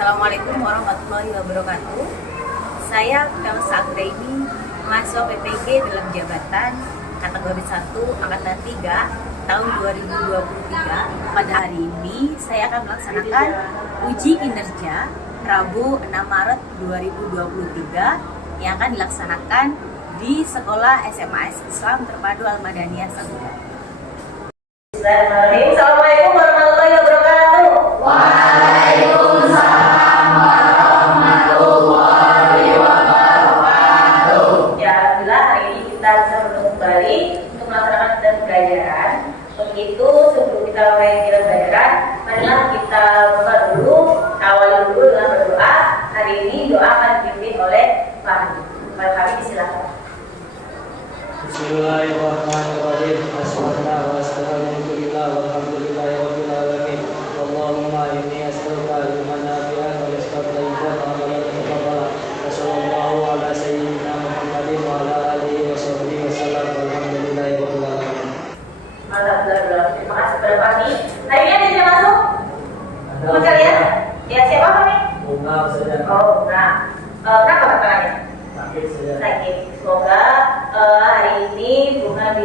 Assalamualaikum warahmatullahi wabarakatuh. Saya Felsa Anggraini, mahasiswa PPG dalam jabatan kategori 1 angkatan 3 tahun 2023. Pada hari ini saya akan melaksanakan uji kinerja Rabu 6 Maret 2023 yang akan dilaksanakan di Sekolah SMA Islam Terpadu Al-Madaniyah Samudra. Assalamualaikum warahmatullahi wabarakatuh. Waalaikumsalam warahmatullahi wabarakatuh. Ya, alhamdulillah hari ini kita bisa bertemu kembali untuk melaksanakan kegiatan pembelajaran. Untuk itu, sebelum kita mulai kegiatan pembelajaran, marilah kita buka dulu, awali dulu dengan berdoa. Hari ini doa akan dipimpin oleh Fahmi. Pak Fahmi, silakan. Bismillahirrahmanirrahim. Alhamdulillah walhamdulillahi rabbil alamin. Allahumma inni as'aluka ilman nafi'an wa rizqan thayyiban wa amalan mutaqabbala. Wassallallahu ala sayyidina Muhammadin wa ala alihi wa sahbihi wasallam. Walhamdulillahi rabbil alamin. Alhamdulillah. Terima kasih kepada Fahmi. Hari ini ada yang masuk? Teman kalian? Ya, siapa Fahmi? Bunga saja. Oh, nah. Kenapa masalahnya? Sakit saja. Sakit. Semoga hari ini Bunga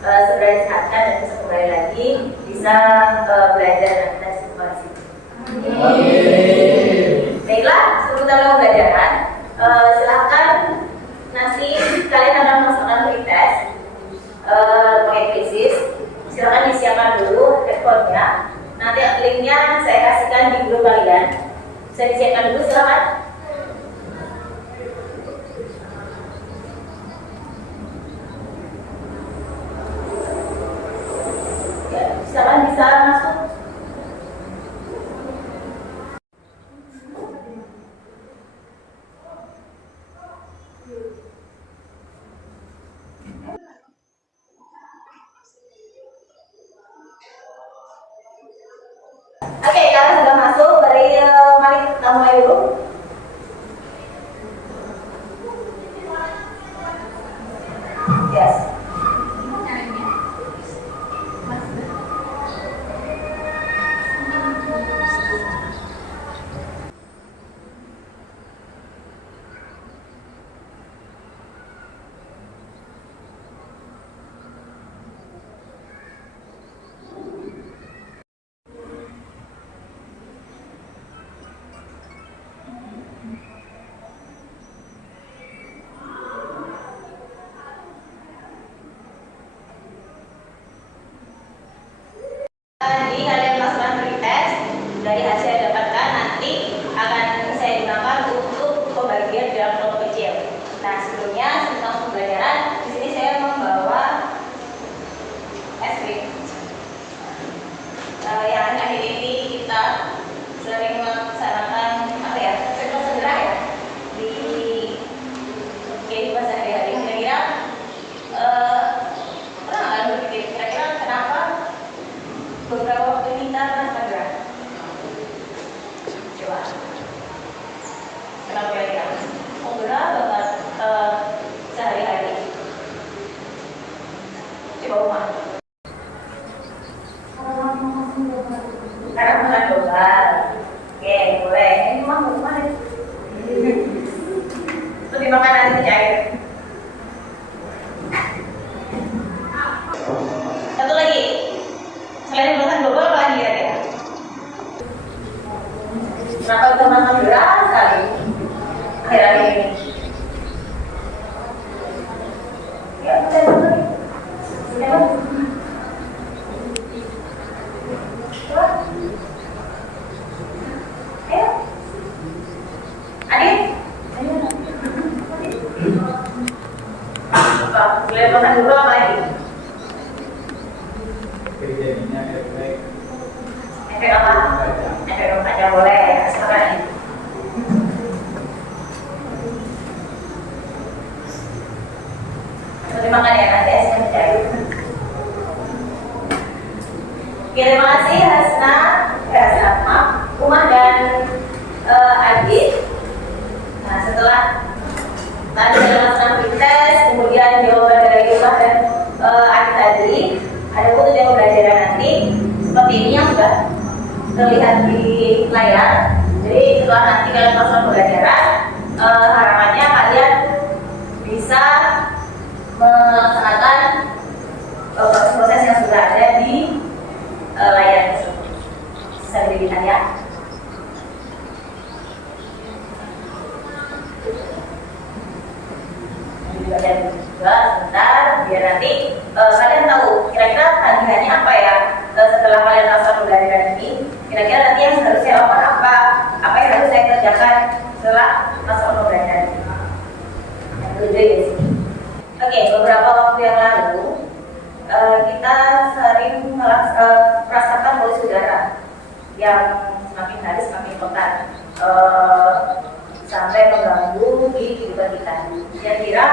segera disehatkan dan bisa kembali lagi bisa belajar dan kita simulasi. Baiklah, sebelum kita mulai pembelajaran, silahkan nanti kalian akan melaksanakan pretest pakai krisis. Silahkan disiapkan dulu headphone-nya. Nanti linknya saya kasihkan di grup kalian. Bisa disiapkan dulu, silahkan. Silakan bisa masuk. Oke, kalian sudah masuk. Mari kita mulai dulu. Yes. Jadi kalian melakukan pretest, dari hasil yang dapatkan nanti akan saya gunakan untuk pembagian dalam kelompok kecil. Nah, sebelumnya tentang pembelajaran, di sini saya membawa es krim. Yang akhir ini kita sering melaksanakan segera ya di kehidupan sehari-hari. Kira-kira pernah nggak berpikir kira-kira kenapa beberapa waktu ini kita merasakan gerah? Coba. Kenapa kira-kira? Oh, gerah banget sehari-hari. Coba Uma. Karena makan global. Oke, boleh. Ini mah mau kemana? Lebih makan nanti cair. Satu lagi. Selain makan global apa lagi kira-kira? Kenapa kita makan berat sekali akhir-akhir ini? Ya, kita lagi. Sudah. Coba. Ayo. Adit. Ayo. Apa? Selain makan global apa lagi? Efek apa? Efek rempahnya boleh, silakan. Terima kasih ya, nanti saya mencari. Terima kasih Hasna, Umar dan Adit. Nah, setelah tadi saya melaksanakan pretest, kemudian jawaban dari Umar dan Adit tadi, ada butuh yang pembelajaran nanti seperti ini yang sudah terlihat di layar. Jadi setelah nanti kalian melakukan pembelajaran, harapannya kalian bisa melaksanakan proses-proses yang sudah ada di layar tersebut. Bisa dilihat ya. Dibaca juga sebentar biar nanti kalian tahu kira-kira tagihannya apa ya. Setelah kalian melakukan pembelajaran ini, kira-kira nanti yang harus saya lakukan apa yang harus saya kerjakan setelah melakukan pembelajaran ini. Yang kedua ya sih. Oke, beberapa waktu yang lalu kita sering merasakan polusi udara yang semakin hari semakin pekat sampai mengganggu di kehidupan kita. Kira-kira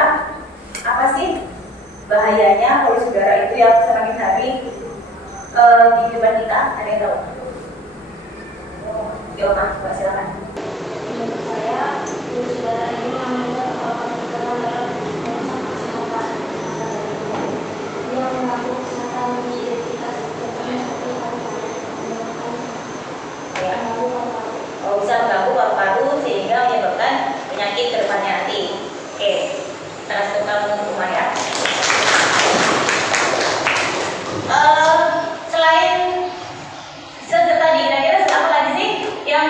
apa sih bahayanya polusi udara itu yang semakin hari di kehidupan kita? Ada yang tahu? Yuk, Mbak, silakan. Menurut saya, polusi udara ini membuat pergerakan dalam kesehatan yang mengganggu kesehatan manusia kita seperti Bisa mengganggu paru-paru sehingga menyebabkan penyakit ke depannya nanti. Oke, kita langsung ke rumah ya. Selain tadi, kira-kira apa lagi sih yang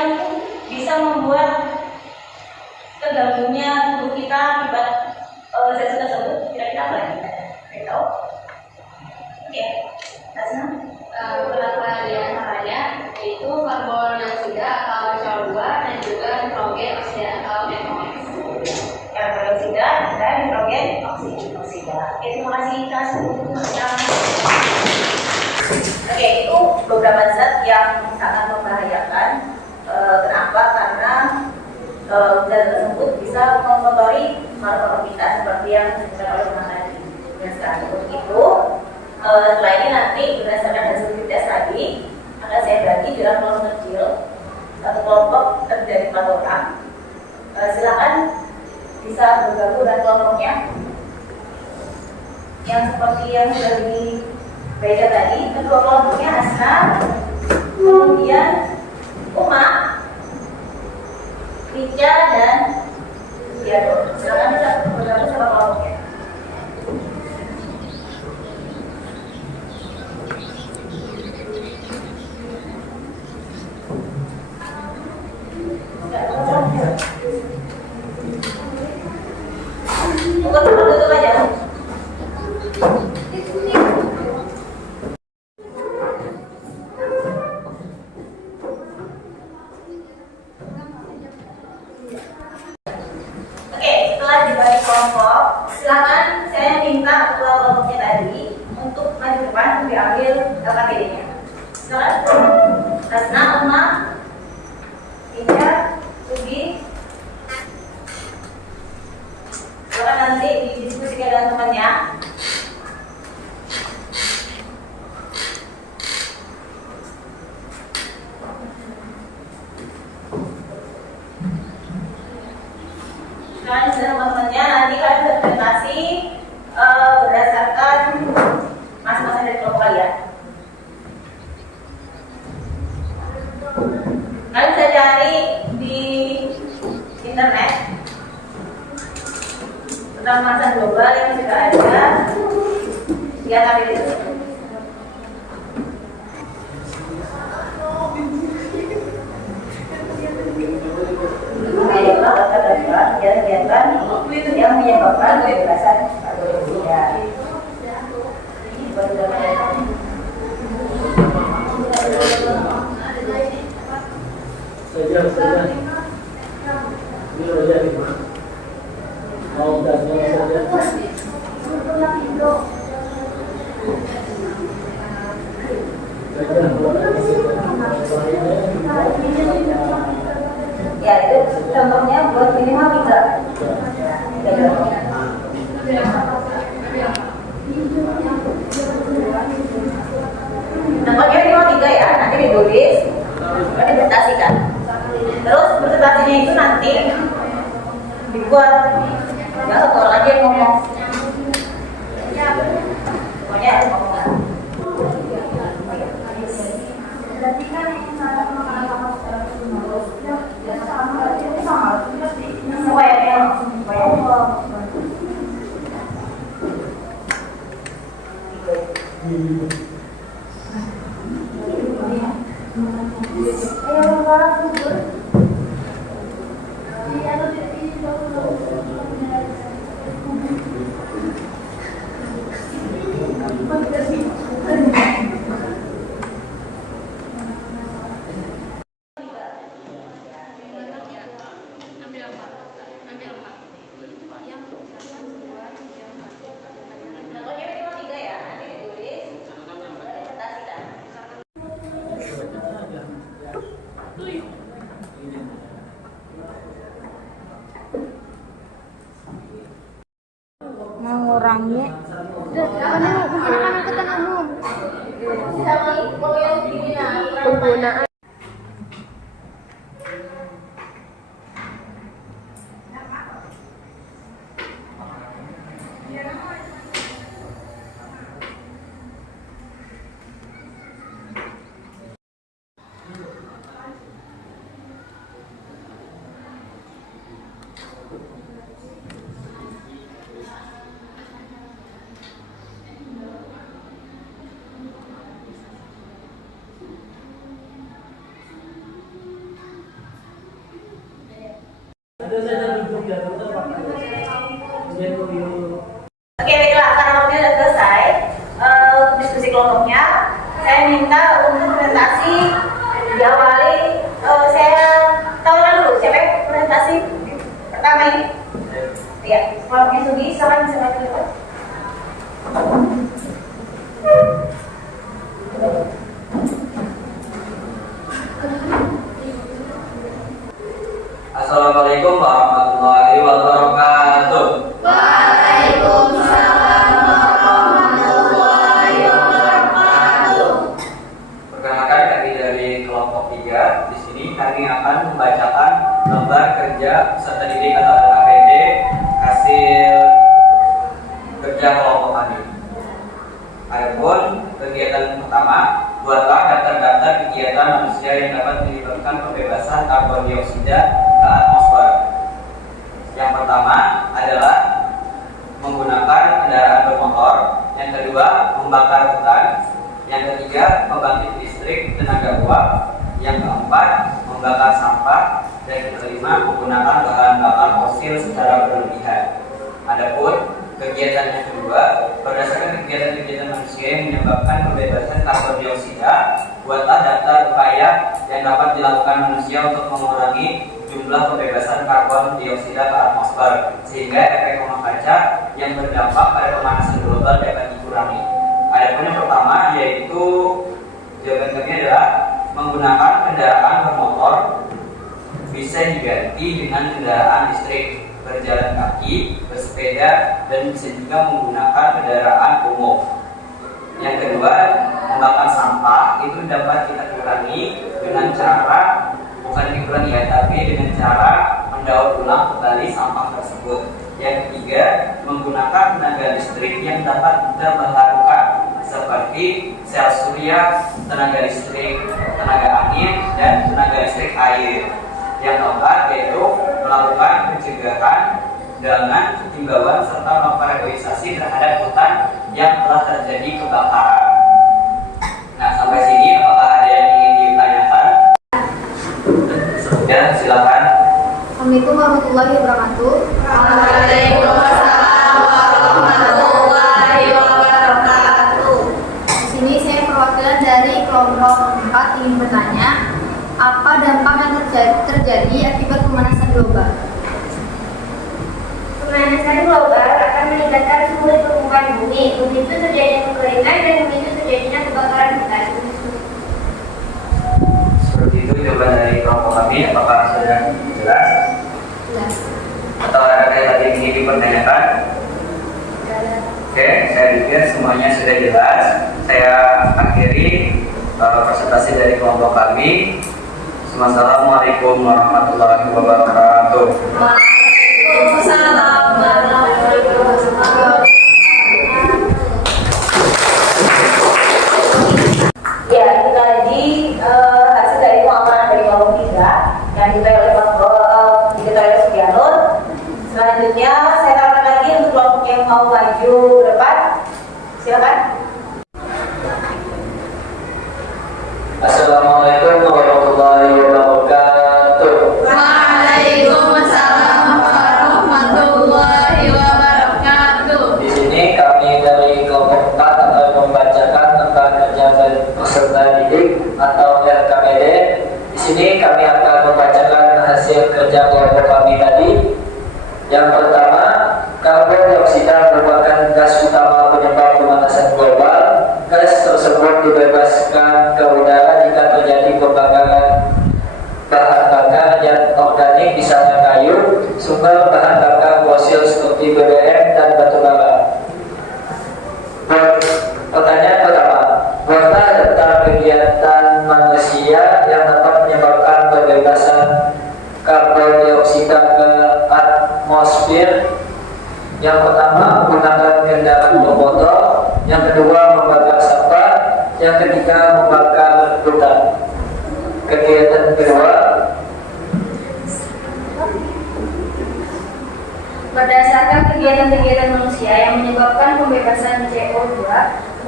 bisa membuat terganggunya tubuh kita akibat zat tersebut? Kira-kira apa lagi? Ada tahu? Oke, Tasna. beberapa di antaranya yaitu karbon dioksida atau CO2 dan juga nitrogen oksida atau NOx. Karbon dioksida dan nitrogen oksida. Oke, terima kasih Kas. Oke, itu beberapa zat yang sangat membahayakan. Kenapa? Karena zat tersebut bisa mengotori paru-paru kita seperti yang disebutkan oleh Mas tadi. Dan sekarang untuk itu, setelah ini nanti berdasarkan hasil tes tadi akan saya bagi dalam kelompok kecil. Satu kelompok terdiri dari 4 orang. Silakan bisa bergabung dengan kelompoknya. Yang seperti yang sudah dibaca tadi, kedua kelompoknya Asna, kemudian Uma, Rica, dan Diado. Silakan bisa bergabung sama kelompoknya. Bukan tutup aja. Oke, setelah dibagi kelompok, silakan saya minta ketua kelompoknya tadi untuk maju depan untuk diambil LKPD-nya. Silakan. Tasna, Uma, Indah, Sugi. Silakan nanti didiskusikan dengan temannya. Kalian sudah teman-temannya, nanti kalian berpresentasi berdasarkan masing-masing dari kelompok kalian. Kalian bisa cari di internet tentang masa global yang sudah ada di AKBD tersebut. Kegiatan yang menyebabkan kebebasan manusia. Saja. Ini saja. Mau tanya saja. Ya, itu contohnya buat minimal 3. Contohnya minimal 3 ya, nanti ditulis, nanti presentasikan. Terus presentasinya itu nanti dibuat, nggak satu orang aja yang ngomong. Pokoknya harus ngomong. Berarti kan yang mengurangi penggunaan Oke, baiklah, karena waktunya sudah selesai untuk diskusi kelompoknya. Saya minta untuk presentasi diawali. Saya tahulah dulu siapa yang presentasi pertama ini. Ya, kelompoknya Sugi, silakan dulu. Assalamualaikum warahmatullahi wabarakatuh. Waalaikumsalam warahmatullahi wabarakatuh. Perkenalkan, kami dari kelompok 3. Di sini kami akan membacakan lembar kerja peserta didik atau LKPD hasil kerja kelompok kami. Adapun kegiatan pertama, buatlah daftar-daftar kegiatan manusia yang dapat menyebabkan pembebasan karbon dioksida ke atmosfer. Yang pertama adalah menggunakan kendaraan bermotor. Yang kedua, membakar hutan. Yang ketiga, pembangkit listrik tenaga uap. Yang keempat, membakar sampah. Dan yang kelima, menggunakan bahan bakar fosil secara berlebihan. Adapun kegiatan yang kedua, berdasarkan kegiatan-kegiatan manusia yang menyebabkan pembebasan karbon dioksida, buatlah daftar upaya yang dapat dilakukan manusia untuk mengurangi jumlah pembebasan karbon dioksida ke atmosfer, sehingga efek rumah kaca yang berdampak pada pemanasan global dapat dikurangi. Adapun yang pertama, yaitu jawaban kami adalah menggunakan kendaraan bermotor bisa diganti dengan kendaraan listrik, berjalan kaki, bersepeda, dan bisa juga menggunakan kendaraan umum. Yang kedua, membakar sampah itu dapat kita kurangi dengan cara, bukan dikurangi ya, tapi dengan cara mendaur ulang kembali sampah tersebut. Yang ketiga, menggunakan tenaga listrik yang dapat terbarukan seperti sel surya, tenaga listrik, tenaga angin, dan tenaga listrik air. Yang keempat yaitu melakukan pencegahan dengan himbauan serta melakukan regulasi terhadap hutan yang telah terjadi kebakaran. Nah, sampai sini apakah ada yang ingin ditanyakan? Ya, silakan. Assalamualaikum warahmatullahi wabarakatuh. Waalaikumsalam warahmatullahi wabarakatuh. Di sini saya perwakilan dari kelompok 4 ingin bertanya, apa dampak yang terjadi akibat pemanasan global? Pemanasan global akan meningkatkan suhu di permukaan bumi, begitu terjadinya kekeringan dan begitu terjadinya kebakaran hutan. Seperti itu jawaban dari kelompok kami. Apakah sudah jelas? Jelas. Atau ada yang lagi ingin dipertanyakan? Oke, saya pikir semuanya sudah jelas. Saya akhiri presentasi dari kelompok kami. Assalamualaikum warahmatullahi wabarakatuh. Waalaikumsalam warahmatullahi wabarakatuh. Ya, itu tadi hasil dari pemaparan dari kelompok 3 yang diketahui oleh Sugianur. Selanjutnya yang mau maju ke depan, silakan. Assalamualaikum warahmatullahi wabarakatuh. Waalaikumsalam warahmatullahi wabarakatuh. Di sini kami dari kelompok 4 akan membacakan tentang kerja peserta didik atau RKPD. Di sini kami akan membacakan hasil kerja kelompok kami tadi. Yang pertama, karbon dioksida merupakan gas utama penyebab pemanasan global. Gas tersebut dibebaskan ke udara jika terjadi pembakaran bahan bakar yang organik, misalnya kayu, sumber bahan bakar fosil seperti BBM dan batu bara. Pertanyaan pertama, berapa daftar kegiatan manusia yang dapat menyebabkan pembebasan karbon dioksida ke atmosfer? Yang pertama, menggunakan kendaraan bermotor. Yang kedua, membakar sampah. Yang ketiga, membakar hutan. Kegiatan kedua, berdasarkan kegiatan-kegiatan manusia yang menyebabkan pembebasan CO2,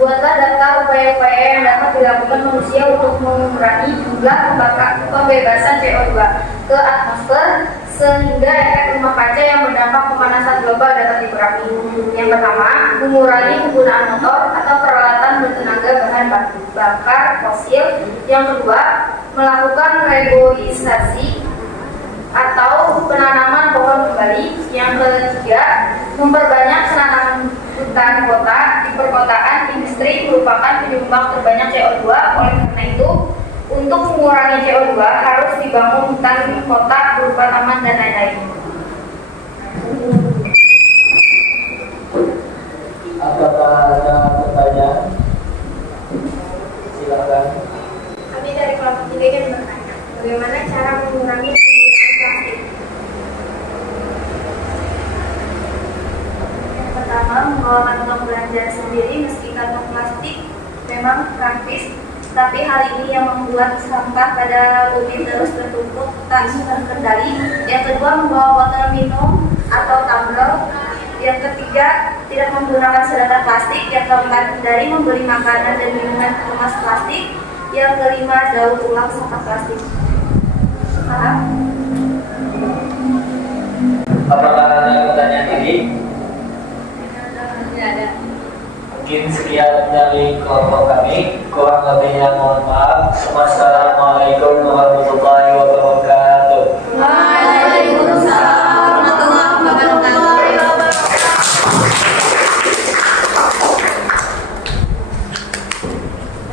buatlah daftar upaya-upaya yang dapat dilakukan manusia untuk mengurangi jumlah pembebasan CO2 ke atmosfer sehingga efek rumah kaca yang berdampak pemanasan global dapat dikurangi. Yang pertama, mengurangi penggunaan motor atau peralatan bertenaga bahan bakar fosil. Yang kedua, melakukan reboisasi atau penanaman pohon kembali. Yang ketiga, memperbanyak penanaman hutan kota. Di perkotaan, industri merupakan penyumbang terbanyak CO2. Oleh karena itu, untuk mengurangi CO2 harus dibangun hutan kota berupa taman dan lain-lain. apakah ada pertanyaan? Silakan. Kami dari kelompok 3 ingin bertanya, bagaimana cara mengurangi penggunaan plastik? Yang pertama, membawa kantong belanja sendiri meski kantong plastik memang praktis, tapi hal ini yang membuat sampah pada bumi terus bertumpuk tak terkendali. Yang kedua, membawa botol minum atau tumbler. Yang ketiga, tidak menggunakan sedotan plastik. Yang keempat, hindari membeli makanan dan minuman kemas plastik. Yang kelima, daur ulang sampah plastik. Paham? Apakah ada pertanyaan lagi? Tidak ada. Mungkin sekian dari kelompok kami. Kurang lebihnya mohon maaf. Wassalamualaikum warahmatullahi wabarakatuh. Waalaikumsalam warahmatullahi wabarakatuh.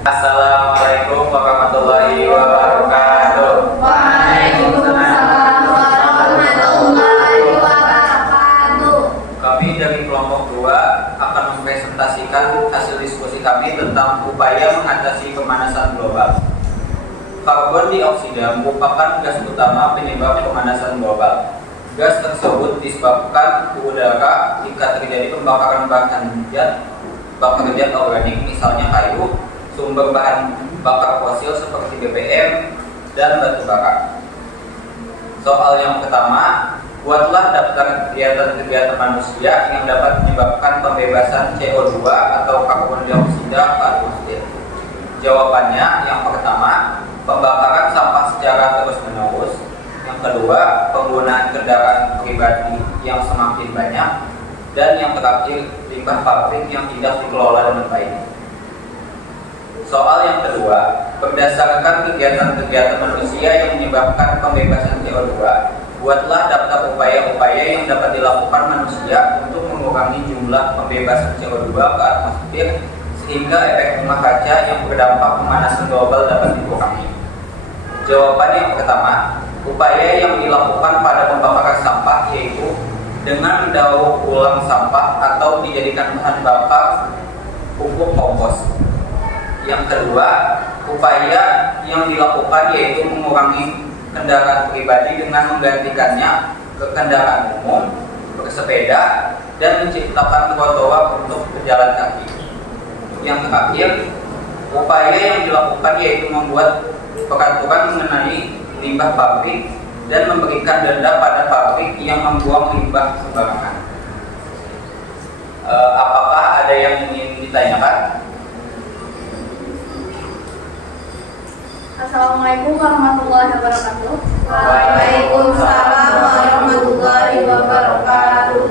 Assalamualaikum warahmatullahi wabarakatuh. Waalaikumsalam warahmatullahi wabarakatuh. Kami dari kelompok 2 akan mempresentasikan hasil diskusi kami tentang upaya mengatasi pemanasan global. Karbon dioksida merupakan gas utama penyebab pemanasan global. Gas tersebut disebabkan ke udara jika terjadi pembakaran bahan bakar zat organik, misalnya kayu, sumber bahan bakar fosil seperti BBM dan batu bara. Soal yang pertama, buatlah daftar kegiatan-kegiatan manusia yang dapat menyebabkan pembebasan CO2 atau karbon dioksida ke atmosfer. Jawabannya, yang pertama, pembakaran sampah secara terus-menerus. Yang kedua, penggunaan kendaraan pribadi yang semakin banyak. Dan yang terakhir, limbah pabrik yang tidak dikelola dengan baik. Soal yang kedua, berdasarkan kegiatan-kegiatan manusia yang menyebabkan pembebasan CO2, buatlah daftar upaya-upaya yang dapat dilakukan manusia untuk mengurangi jumlah pembebasan CO2 ke atmosfer sehingga efek rumah kaca yang berdampak pemanasan global dapat dikurangi. Jawaban yang pertama, upaya yang dilakukan pada pembakaran sampah yaitu dengan mendaur ulang sampah atau dijadikan bahan bakar pupuk kompos. Yang kedua, upaya yang dilakukan yaitu mengurangi kendaraan pribadi dengan menggantikannya ke kendaraan umum, bersepeda, dan menciptakan trotoar untuk pejalan kaki. Yang terakhir, upaya yang dilakukan yaitu membuat peraturan mengenai limbah pabrik dan memberikan denda pada pabrik yang membuang limbah sembarangan. ditanyakan? Assalamualaikum warahmatullahi wabarakatuh. Waalaikumsalam warahmatullahi wabarakatuh.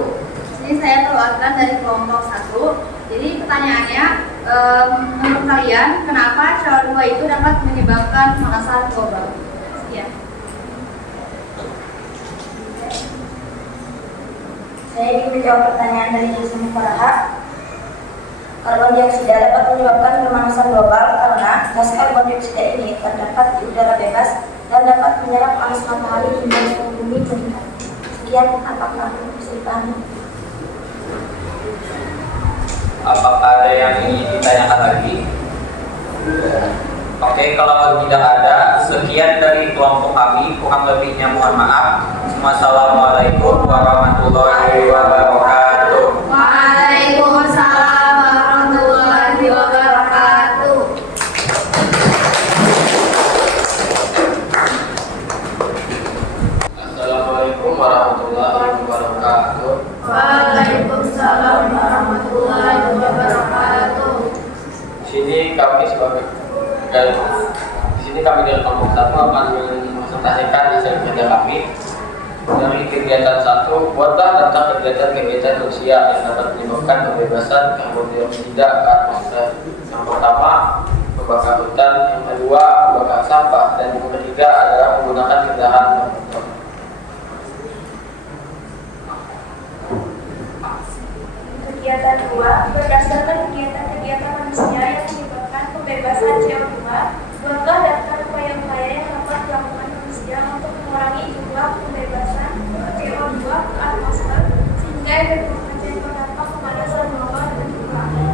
Ini saya perwakilan dari kelompok 1. Jadi pertanyaannya, menurut kalian kenapa CO2 itu dapat menyebabkan pemanasan global? Sekian. Saya ingin menjawab pertanyaan dari Yusuf Faraha. Karbon dioksida dapat menyebabkan pemanasan global karena gas karbon dioksida ini terdapat di udara bebas dan dapat menyerap panas matahari hingga suhu bumi meningkat. Sekian, apakah bisa dipahami? Apakah ada yang ingin ditanyakan lagi? Oke, kalau tidak ada, sekian dari kelompok kami. Kurang lebihnya mohon maaf. Wassalamualaikum warahmatullahi wabarakatuh. Waalaikumsalam warahmatullahi wabarakatuh. Assalamualaikum warahmatullahi wabarakatuh. Waalaikumsalam warahmatullahi wabarakatuh. Di sini kami dari kelompok 1 akan mempresentasikan hasil kerja kami. Dari kegiatan 1, buatlah daftar kegiatan sosial yang dapat menyebabkan pembebasan karbon dioksida ke atmosfer. Yang pertama, membakar hutan. Yang kedua, membakar sampah. Dan yang ketiga adalah menggunakan kendaraan bermotor. Kegiatan 2, berdasarkan kegiatan manusia yang menyebabkan pembebasan CO2, buatlah daftar upaya-upaya yang dapat dilakukan manusia untuk mengurangi jumlah pembebasan CO2 ke atmosfer sehingga efek rumah kaca yang berdampak pemanasan global dapat dikurangi.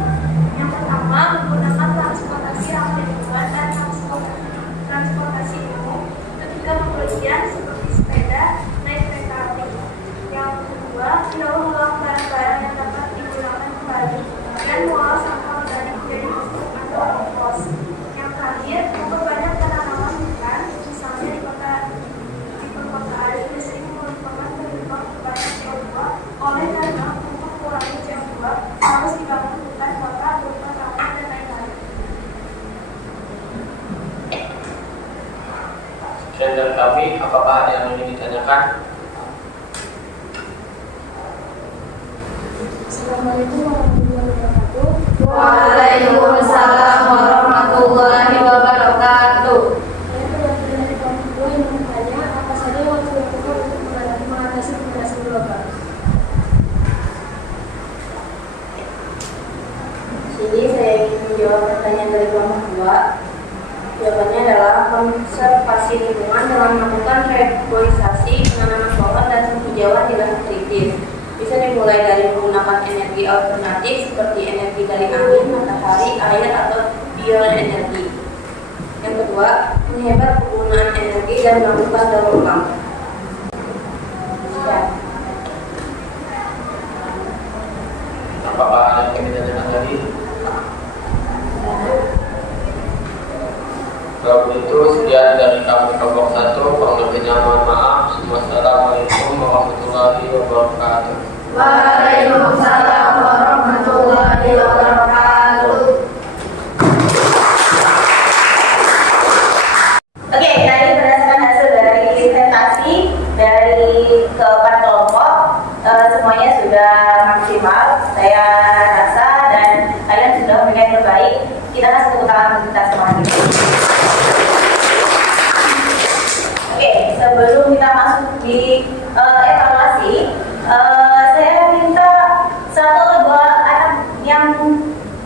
Yang pertama, menggunakan transportasi ramah lingkungan dan transportasi umum ketika bepergian seperti sepeda, naik kereta api. Yang kedua, tidak mengulang barang-barang yang dapat digunakan kembali dan mengolah sampah organik menjadi pupuk atau kompos. Yang terakhir, memperbanyak tanaman hutan, misalnya di perkotaan industri merupakan penyumbang terbanyak CO2. Oleh karena untuk mengurangi CO2 harus dibangun hutan kota berupa taman dan lain-lain. Sekian dari kami, apakah ada yang ingin ditanyakan? Assalamualaikum warahmatullahi wabarakatuh. Waalaikumsalam warahmatullahi wabarakatuh. Saya perwakilan dari kelompok 2 yang bertanya apa saja yang harus dilakukan untuk mengatasi pemanasan global. Jadi saya ingin menjawab pertanyaan dari kelompok 2. Jawabannya adalah konservasi lingkungan dengan melakukan reboisasi, penanaman pohon dan penghijauan di lahan kritis. Bisa dimulai dari menggunakan energi alternatif seperti energi dari angin, matahari, air, atau bioenergi. Yang kedua, menghemat penggunaan energi dan melakukan daur ulang. Ya. Apakah ada yang ingin ditanyakan lagi? Kalau begitu, sekian dari kami kelompok 1. Kurang lebihnya mohon maaf. Wassalamualaikum warahmatullahi wabarakatuh. Waalaikumsalam warahmatullahi wabarakatuh. Oke, tadi berdasarkan hasil dari presentasi dari keempat kelompok, semuanya sudah maksimal. Saya rasa dan kalian sudah memberikan yang terbaik. Kita kasih tepuk tangan kita semuanya. Oke, sebelum kita masuk di evaluasi, saya minta 1 atau 2 anak yang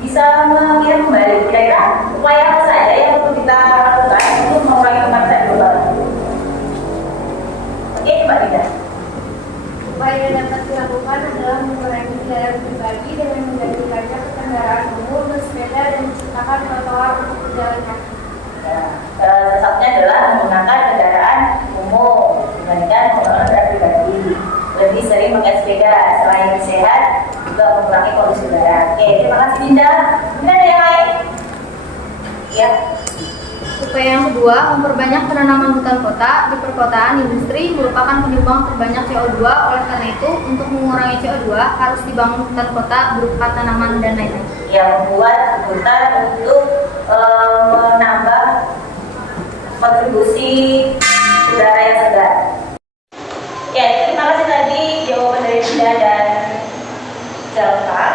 bisa mengirim kembali kira-kira upaya apa saja yang perlu kita lakukan untuk mengurangi pemanasan global. Oke, Mbak Dida. Upaya yang dapat dilakukan adalah mengurangi kendaraan pribadi dengan menggantikannya ke kendaraan umum, bersepeda, dan menciptakan trotoar untuk berjalan kaki. Ya, salah satunya adalah menggunakan kendaraan umum dibandingkan menggunakan kendaraan pribadi. Lebih sering pakai sepeda, selain sehat juga mengurangi polusi udara. Oke, terima kasih Dinda. Mungkin ada yang lain? Ya. Upaya yang kedua, memperbanyak penanaman hutan kota. Di perkotaan, industri merupakan penyumbang terbanyak CO2. Oleh karena itu, untuk mengurangi CO2 harus dibangun hutan kota berupa tanaman dan lain-lain. yang membuat kebutuhan untuk menambah kontribusi udara yang segar. Ya, terima kasih tadi jawaban dari Bunda dan Jalfa.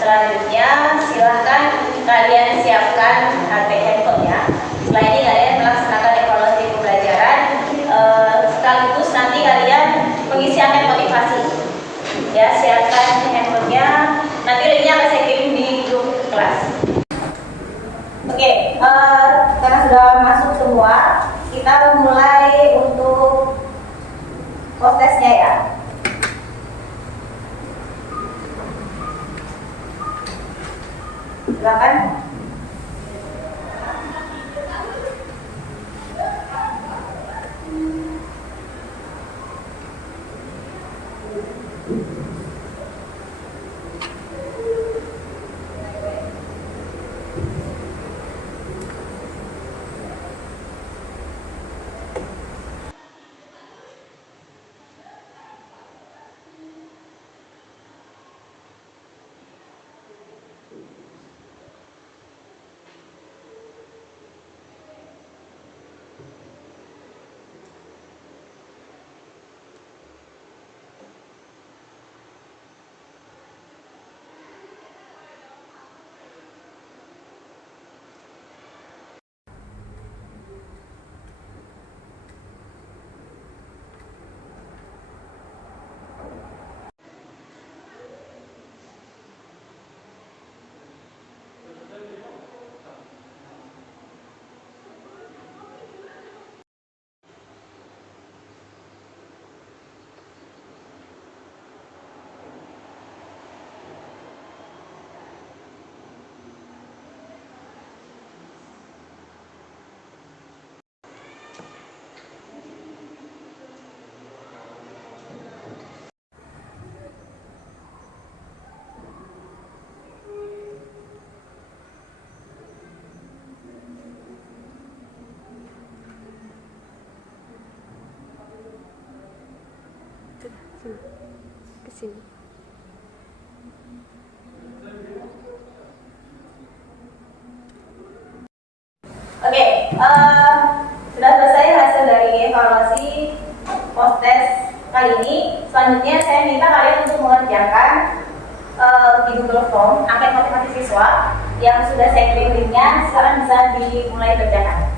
Selanjutnya silahkan kalian siapkan handphone-nya. Setelah ini kalian melaksanakan evaluasi pembelajaran, sekaligus nanti kalian mengisi angket motivasi. Ya, siapkan handphone-nya. Nanti linknya akan saya kirim di grup kelas. Oke, karena sudah masuk semua, kita mulai untuk postesnya ya. Silakan. Kesini. Oke, sudah selesai hasil dari evaluasi post-test kali ini. Selanjutnya saya minta kalian untuk mengerjakan di Google Form angket motivasi siswa yang sudah saya kirim linknya. Sekarang bisa dimulai kerjakan.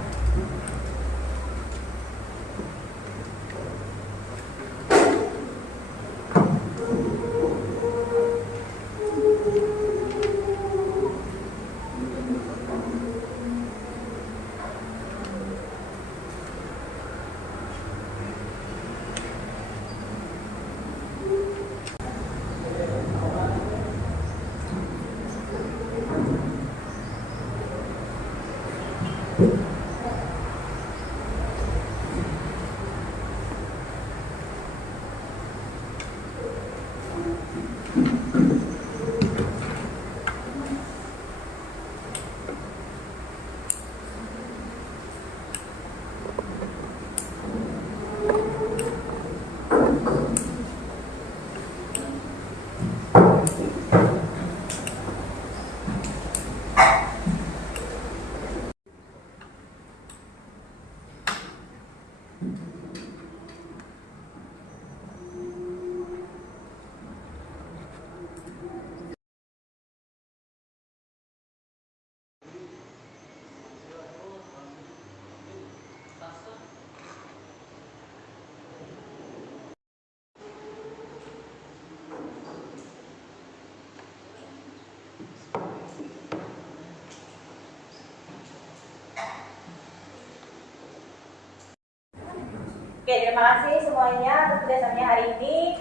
Oke, terima kasih semuanya atas kerjasamanya hari ini.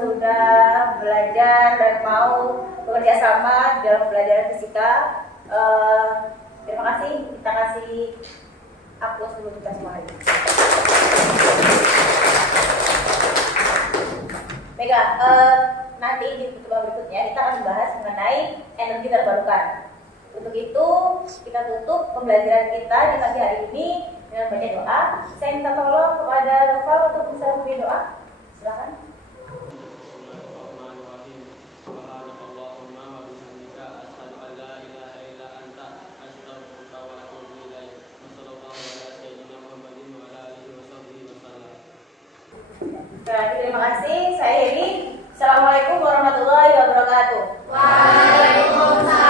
Sudah belajar dan mau bekerja sama dalam pembelajaran fisika. Terima kasih. Kita kasih aplaus dulu kita semua hari ini. Mega, nanti di pertemuan berikutnya kita akan membahas mengenai energi terbarukan. Untuk itu kita tutup pembelajaran kita di pagi hari ini dengan baca doa. Saya minta tolong kepada Noval untuk bisa memberi doa. Silakan. Terima kasih. Saya Hedi. Assalamualaikum warahmatullahi wabarakatuh. Waalaikumsalam.